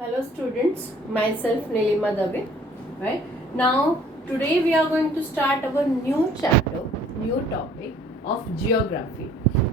Hello students, myself Nilima Dave. Right now, today we are going to start our new chapter, new topic of geography.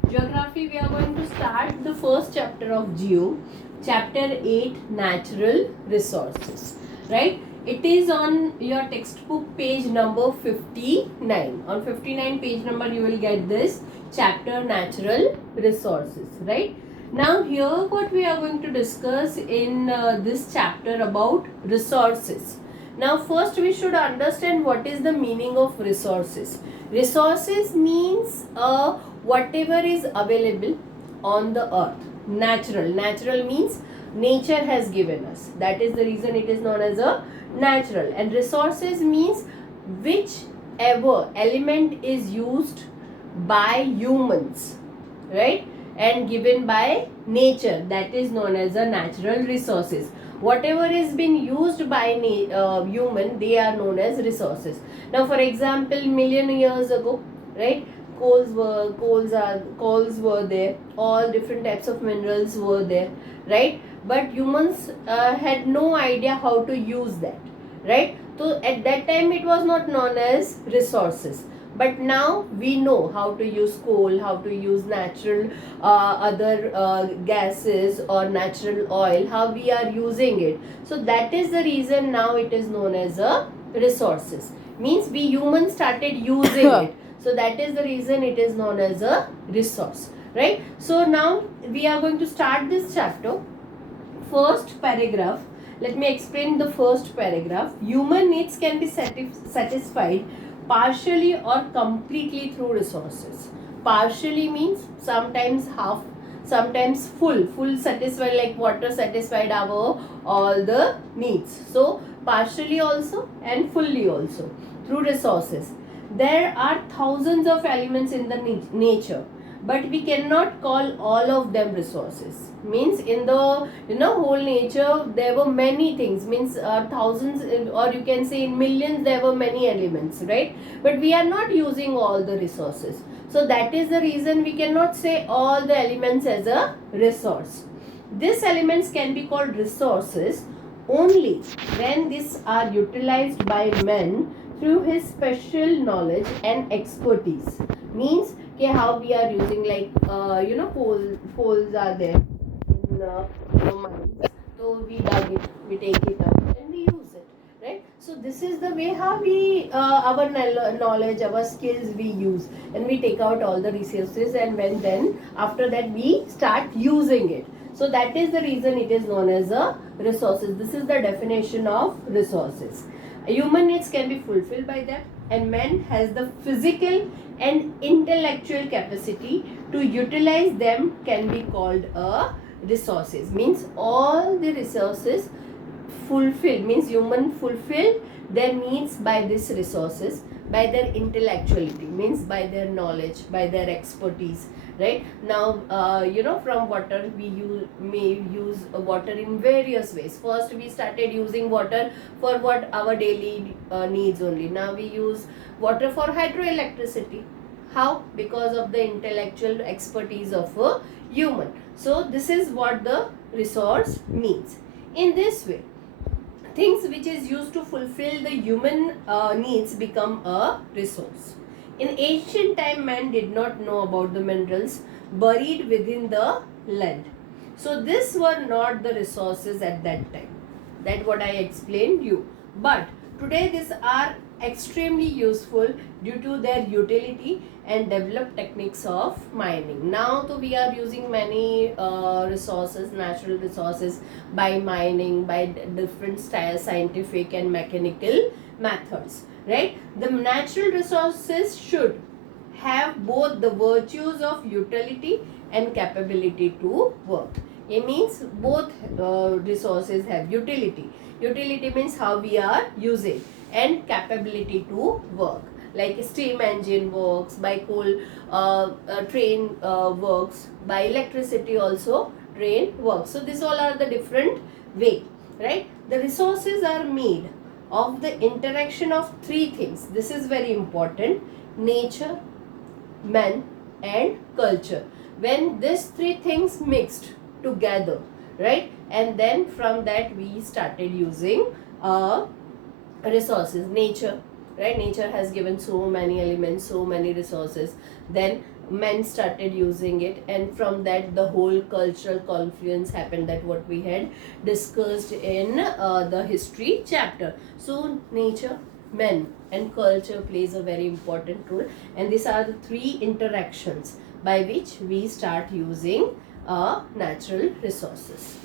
Geography, we are going to start the first chapter of Geo, chapter 8, Natural Resources. Right, it is on your textbook page number 59. On 59 page number, you will get this chapter, Natural Resources. Right now, here what we are going to discuss in this chapter about resources. Now, first we should understand what is the meaning of resources. Resources means whatever is available on the earth. Natural. Natural means nature has given us. That is the reason it is known as a natural. And resources means whichever element is used by humans, right? And given by nature, that is known as a natural resources. Whatever is been used by human, they are known as resources. Now, for example, million years ago, right, coals were there, all different types of minerals were there, right? But humans had no idea how to use that, right? So at that time it was not known as resources, but now we know how to use coal, how to use natural other gases or natural oil, how we are using it. So that is the reason now it is known as a resources. Means we humans started using it. So that is the reason it is known as a resource. Right? So now we are going to start this chapter. First paragraph. Let me explain the first paragraph. Human needs can be satisfied partially or completely through resources. Partially means sometimes half, sometimes full satisfied, like water satisfied our all the needs. So partially also and fully also through resources. There are thousands of elements in the nature, but we cannot call all of them resources. Means in the whole nature there were many things, means thousands, or you can say in millions there were many elements, right? But we are not using all the resources. So that is the reason we cannot say all the elements as a resource. These elements can be called resources only when these are utilized by men through his special knowledge and expertise. Means how we are using, like poles are there in mines. So we dug it, we take it out and we use it, right? So this is the way how we our knowledge, our skills we use, and we take out all the resources, and when then after that we start using it. So that is the reason it is known as a resources. This is the definition of resources. Human needs can be fulfilled by them, and man has the physical and intellectual capacity to utilize them can be called a resources. Means all the resources fulfill, means human fulfill their needs by these resources, by their intellectuality, means by their knowledge, by their expertise, right? Now from water we may use water in various ways. First we started using water for what our daily needs only. Now we use water for hydroelectricity. How? Because of the intellectual expertise of a human. So this is what the resource means. In this way, things which is used to fulfill the human needs become a resource. In ancient time, man did not know about the minerals buried within the land. So this were not the resources at that time. That what I explained you. But today these are extremely useful due to their utility and developed techniques of mining. Now so we are using many resources, natural resources, by mining, by different style, scientific and mechanical methods, right? The natural resources should have both the virtues of utility and capability to work. It means both resources have utility. Utility means how we are using, and capability to work. Like steam engine works, by coal train works, by electricity also train works. So these all are the different way, right? The resources are made of the interaction of three things. This is very important: nature, man and culture. When these three things mixed together, right? And then from that we started using resources, nature, right? Nature has given so many elements, so many resources. Then men started using it, and from that the whole cultural confluence happened, that what we had discussed in the history chapter. So nature, men, and culture plays a very important role, and these are the three interactions by which we start using natural resources.